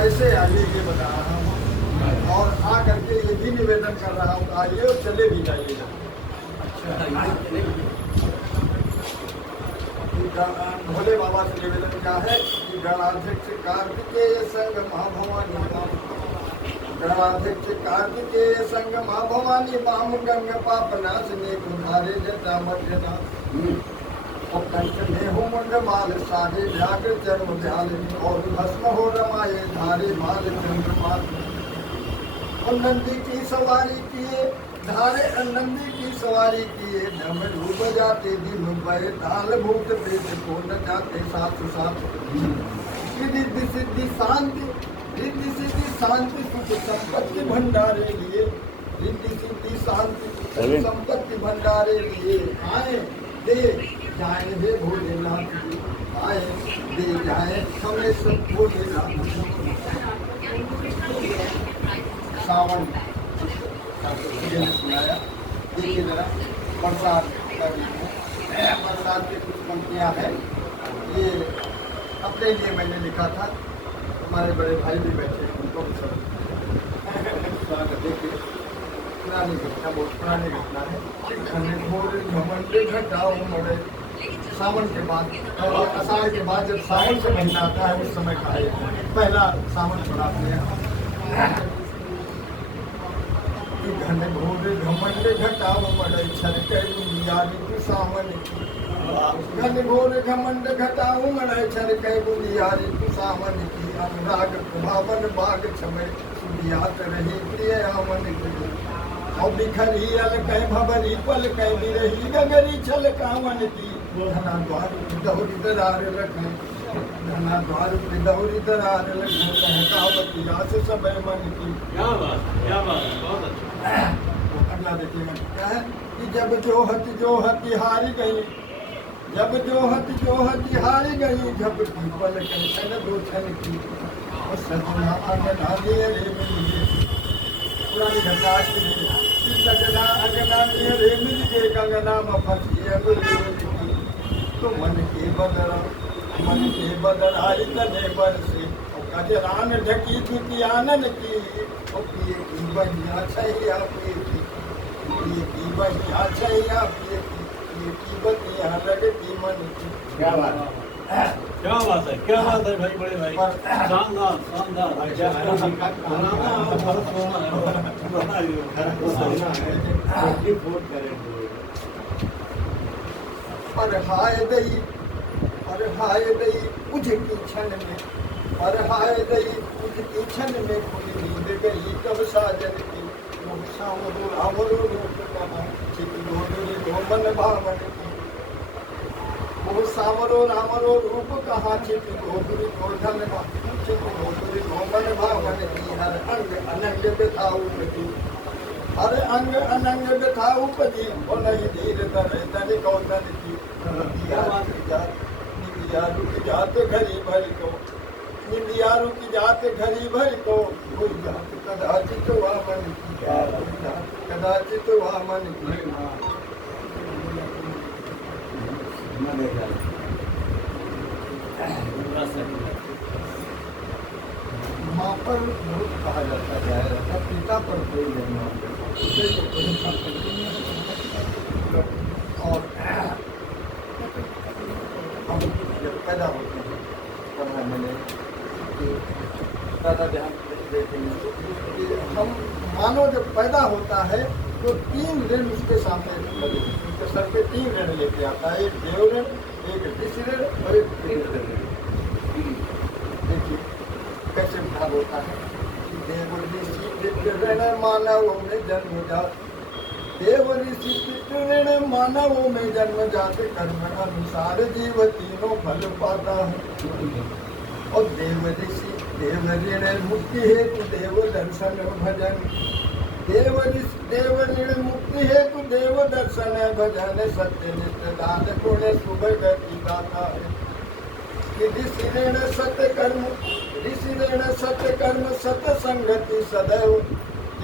कैसे आइए ये बता रहा हूँ, और आ करके ये भी निवेदन कर रहा हूँ, आइए और चले भी जाइएगा। भोले बाबा से निवेदन क्या है कि गणाध्यक्ष कार्तिकेय संग माँ भवानी माम, गणाध्यक्ष कार्तिकेय संग माँ भवानी माम गंग पाप नाशने कुमारे जटा मध्यना और कंठ में हो मुंड माल सारे व्याघ्र चर्म व्यालिनी और भस्म हो रमाये धारे माल चंद्रमाल और नंदी की सवारी किए धारे नंदी की सवारी किए डमरू बजाते दिन बहे ताल भूत प्रेत को न जाते साथ साथ रिद्धि सिद्धि शांति सुख संपत्ति भंडारे लिए रिद्धि सिद्धि शांति सुख संपत्ति भंडारे लिए आए दे जाए हे भोलेनाथ आए दे जाए हमें सब भोलेनाथ। सावन सुनाया देखिए जरा प्रसाद का प्रसाद की कुछ पंक्तियाँ हैं, ये अपने लिए मैंने लिखा था, हमारे बड़े भाई भी बैठे उनको भी सब देखिए। पुरानी घटना, बहुत पुरानी घटना है। घने घोर घमंड घटाओ मरे, सावन के बाद और आषाढ़ के बाद जब सावन से महीना आता है उस समय का है पहला सावन सुनाते हैं। घन घोर घमंड घटाओ मरे छरके बुनियादी तू सावन की, घन घोर घमंड घटाओ मरे छरके बुनियादी तू सावन की, अनुराग प्रभावन बाग छमे सुनियात रही प्रिय आमन की, और बिखरी अल कह भवरी पल कह बिरही गगरी छल कामन की, धना द्वार दौरी दरार रखे धना द्वार दौरी दरार रखे कहकावती आस सब मन की। क्या बात बहुत अच्छा। अगला देखिए क्या है कि जब जोहती हारी गई, जब जोहती हारी गई, झपटी पल कंचन दो छन की, और सजना अंगना लिए रे मिलिए। पुरानी घटना की सजना अंगना लिए रे मिलिए, कंगना में फंसी अंगुली की, तो मन के बदल आई तने बरसे, और कजरान ढकी दुति आनन की, और पिए की बहिया छैया पिए की बहिया छैया पिए की बतिया लगती मन की। क्या बात है, क्या बात है भाई, बड़े भाई, शानदार शानदार। पर हाय दई मुझे की क्षण में, पर हाय दई मुझे की क्षण में खुली नींद गई कब साजन की, रावण रूप कहा चित मन भावन की, वो सावरो रावरो रूप कहा चित गोधुरी गोधन मन भावन की, हर अंग अनंग बिताऊ की, हर अंग अनंग बिताऊ पदी, और नहीं धीर धरे तनि कौतन की, निंदिया रुक जात घरी भर को, निंदिया रुक जात घरी भर को, कोई जात कदाचित वामन की, कदाचित वामन की। माँ पर बहुत कहा जाता है, पिता पर कोई नहीं मानते, और हम जब पैदा होते हैं पढ़ा मैंने दादा जहाँ देखेंगे कि हम मानव जब पैदा होता है तो 3 ऋण उसके सामने लगे, उसके सर पे 3 ऋण लेके आता है, एक देव ऋण, एक ऋषि ऋण और एक पितृ ऋण। देखिए कैसे भाग होता है। देव ऋषि पितृ ऋण मानवों में जन्म जात, देव ऋषि पितृ ऋण मानवों में जन्म जाते, कर्म अनुसार जीव तीनों फल पाता है, और देव ऋषि देव ऋण मुक्ति हेतु देव दर्शन भजन, देव ऋण मुक्ति हेतु देव दर्शन भजन, सत्य नित्य दान पुण्य शुभ गति दाता है, ऋषि ऋण सत्य कर्म सत्य संगति सदैव,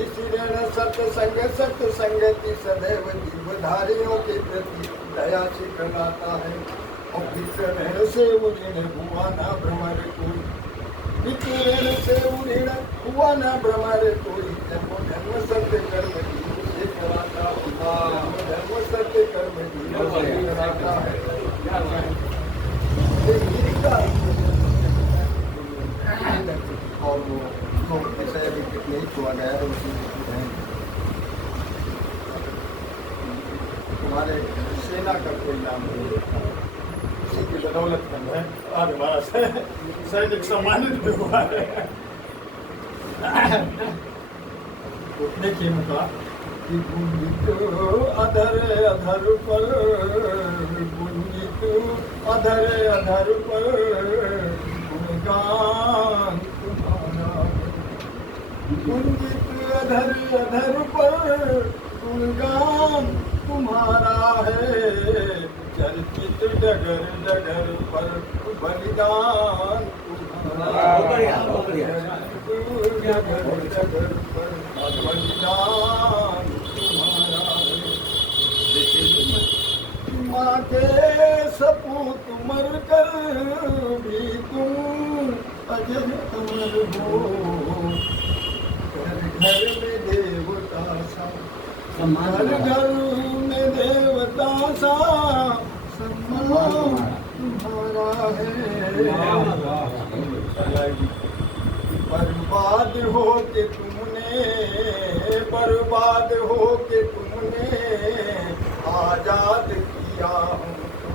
ऋषि ऋण सत्य संगति सदैव, जीवधारियों के प्रति दया सिखलाता है, और कृष्ण ऋण से मुझे भुआना भ्रमर को, इस ऋण से ऋण हुआ न भ्रमर कोई, जन्म सत्य कर्म जीव से कराता है, जन्म सत्य कर्म जीव से कराता है। ये गीता और वो ऐसे भी कितने ही हुआ गया है, उसी हैं तुम्हारे सेना का कोई नाम नहीं, उसी की बदौलत है आज हमारा सैनिक सम्मानित भी हुआ है। देखिए उनका कि गुंजित अधर अधर पर, गुंजित अधर अधर पर गुणगान तुम्हारा, गुंजित अधर अधर पर गुणगान तुम्हारा है, चर्चित डगर डगर पर बलिदान तुम्हारा, डगर डगर पर बलिदान तुम्हारा है। देखिए माँ के सपूत मर कर भी तुम अजर अमर हो, घर घर में देवता सा, घर घर में देवता सा सम्मान तुम्हारा है। बर्बाद हो के तुमने, बर्बाद हो के तुमने आजाद किया हमको,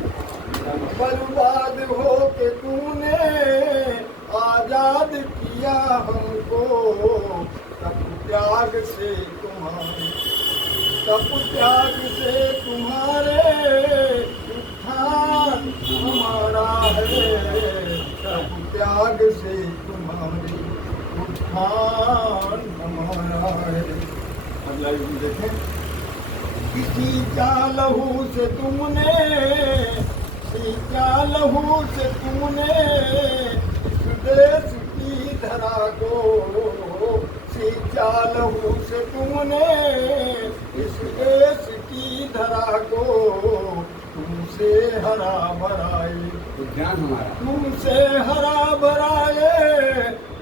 बर्बाद हो के तुमने आजाद किया हमको, तब त्याग से तुम्हारे, तब त्याग से तुम्हारे उत्थान हमारा है, तब त्याग से तुम्हारे उत्थान हमारा है। अगला युग देखें, किसी का लहू से तुमने, किसी का लहू से तुमने इस देश की धरा को, सींचा लहू से तुमने इस देश की धरा को, तुमसे हरा भराए उद्यान हमारा, तुमसे हरा भराए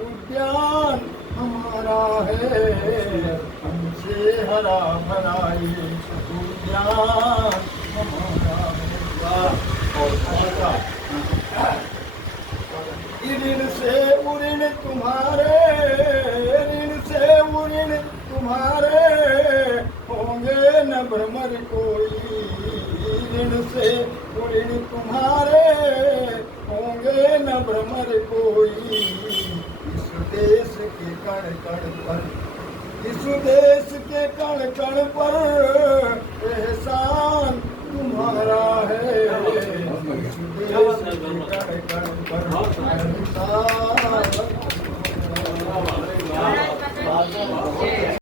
उद्यान हमारा है, तुमसे हरा भराए उद्यान हमारा है। और ऋण से ऋण तुम्हारे, ऋण से ऋण तुम्हारे होंगे न भ्रमर कोई, ऋण से ऋण तुम्हारे होंगे न भ्रमर कोई, इस देश के कण कण पर, इस देश के कण कण पर एहसान तुम्हारा है, इस देश के कण कण पर एहसान